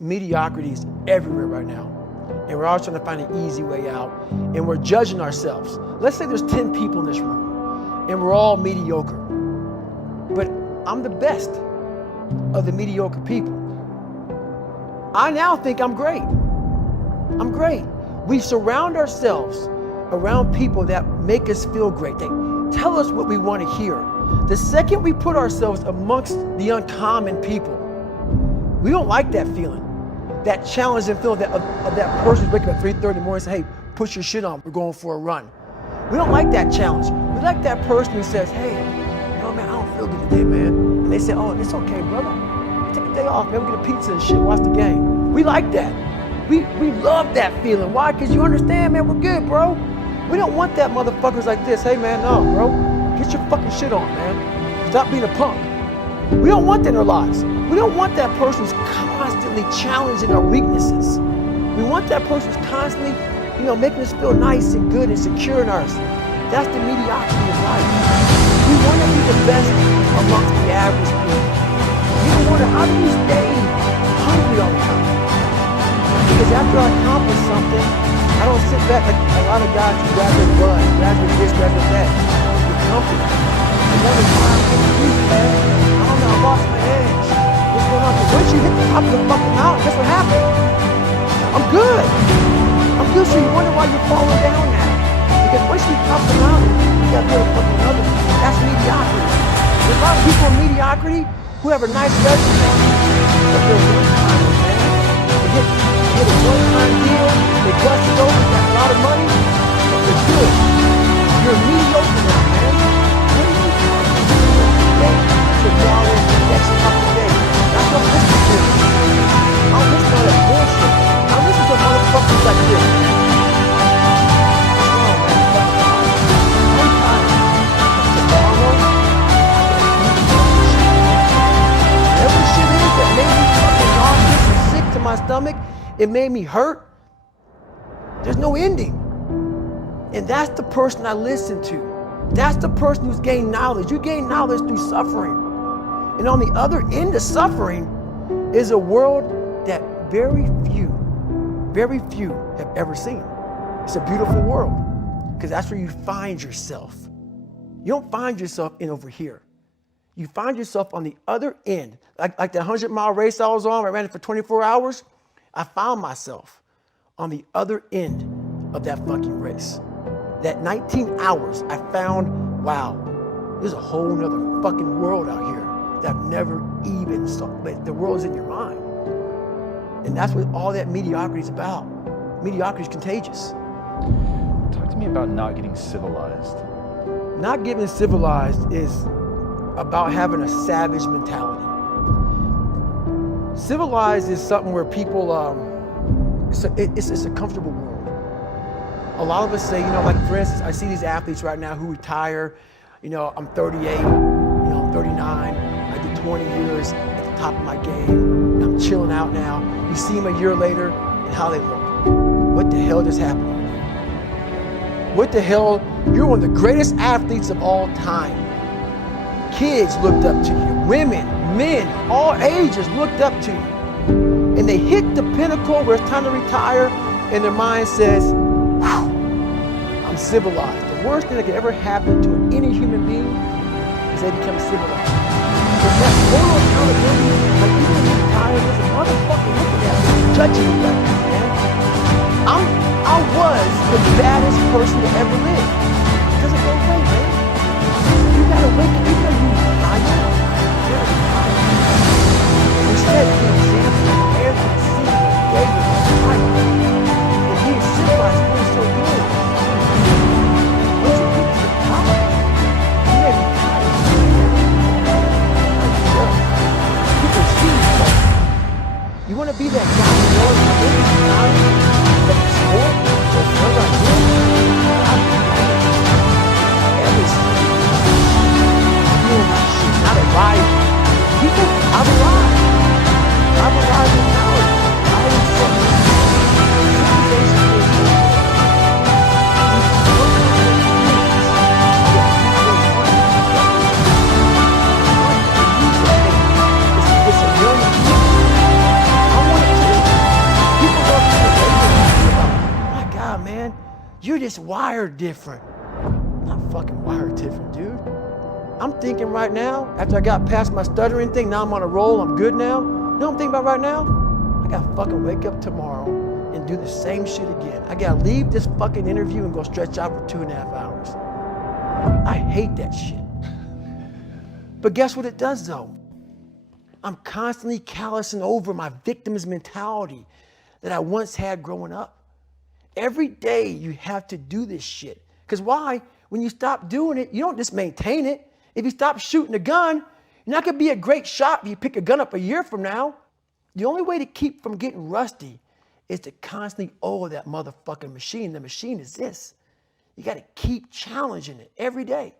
Mediocrity is everywhere right now. And we're always trying to find an easy way out. And we're judging ourselves. Let's say there's 10 people in this room and we're all mediocre. But I'm the best of the mediocre people. I now think I'm great. I'm great. We surround ourselves around people that make us feel great. They tell us what we want to hear. The second we put ourselves amongst the uncommon people, we don't like that feeling. That challenging feeling of that person waking up at 3:30 in the morning and say, hey, put your shit on, we're going for a run. We don't like that challenge. We like that person who says, hey, you know, man, I don't feel good today, man. And they say, oh, it's okay, brother. Take a day off, man, we'll get a pizza and shit, watch the game. We like that. We love that feeling. Why? Because you understand, man, we're good, bro. We don't want that motherfuckers like this. Hey, man, no, bro. Get your fucking shit on, man. Stop being a punk. We don't want that in our lives. We don't want that person who's constantly challenging our weaknesses. We want that person who's constantly, making us feel nice and good and secure in us. That's the mediocrity of life. We want to be the best amongst the average people. You wonder, how do you stay hungry all the time? Because after I accomplish something, I don't sit back like a lot of guys who grab their butt, grab their this, grab their that. Get comfortable. And wonder why I'm getting used, man. I don't know, I lost my edge. What's going on? Because once you hit the top of the fucking mountain, guess what happened? I'm good. I'm good, so you wonder why you're falling down now. Because once you top the mountain, you gotta build a fucking other. That's mediocrity. There's a lot of people in mediocrity who have a nice resume, but they're one-timers, man. They get a one-time deal, they bust it over, got a lot of money, but they're good. You're mediocre now, man. What are you doing today, tomorrow, the next couple of days? That's what I'm listening to. I'm listening to that bullshit. I'm listening to motherfuckers like this. What's wrong, man? One time, tomorrow, whatever shit is that made me fucking nauseous and sick to my stomach, it made me hurt. There's no ending. And that's the person I listen to. That's the person who's gained knowledge. You gain knowledge through suffering. And on the other end of suffering is a world that very few have ever seen. It's a beautiful world because that's where you find yourself. You don't find yourself in over here. You find yourself on the other end. Like the 100-mile race I was on, I ran it for 24 hours. I found myself on the other end of that fucking race. That 19 hours, I found, wow, there's a whole nother fucking world out here that I've never even saw. But the world's in your mind. And that's what all that mediocrity is about. Mediocrity is contagious. Talk to me about not getting civilized. Not getting civilized is about having a savage mentality. Civilized is something where people, it's a comfortable world. A lot of us say, like for instance, I see these athletes right now who retire, I'm 38, I'm 39, I did 20 years at the top of my game, and I'm chilling out now. You see them a year later and how they look. What the hell just happened to you? What the hell? You're one of the greatest athletes of all time. Kids looked up to you. Women, men, all ages looked up to you. And they hit the pinnacle where it's time to retire, and their mind says, I'm civilized. The worst thing that could ever happen to any human being is they become civilized. But that moral accountability, like even when you retire, there's a motherfucker looking at me, judging me like that, man. I was the baddest person to ever live. It doesn't go away, man. You gotta wake up, even though you retire, you gotta retire. We set the example of Anthony, Caesar, David, Mike, and being civilized feels so good. Once you get to the top, you may be tired. People see you. You want to be that guy who knows how to be tired, but the sport, the fun I do, I'll be every single doing my shit, not a rival. People, I've arrived. I've arrived in power. I am something. Civilization is it's a young people. I want to You're just wired different. I'm not fucking wired different, dude. I'm thinking right now, after I got past my stuttering thing, now I'm on a roll, I'm good now. You know what I'm thinking about right now? I gotta fucking wake up tomorrow and do the same shit again. I gotta leave this fucking interview and go stretch out for 2.5 hours. I hate that shit. But guess what it does though? I'm constantly callousing over my victim's mentality that I once had growing up. Every day you have to do this shit. Because why? When you stop doing it, you don't just maintain it. If you stop shooting a gun, you're not gonna be a great shot if you pick a gun up a year from now. The only way to keep from getting rusty is to constantly oil that motherfucking machine. The machine is this. You gotta keep challenging it every day.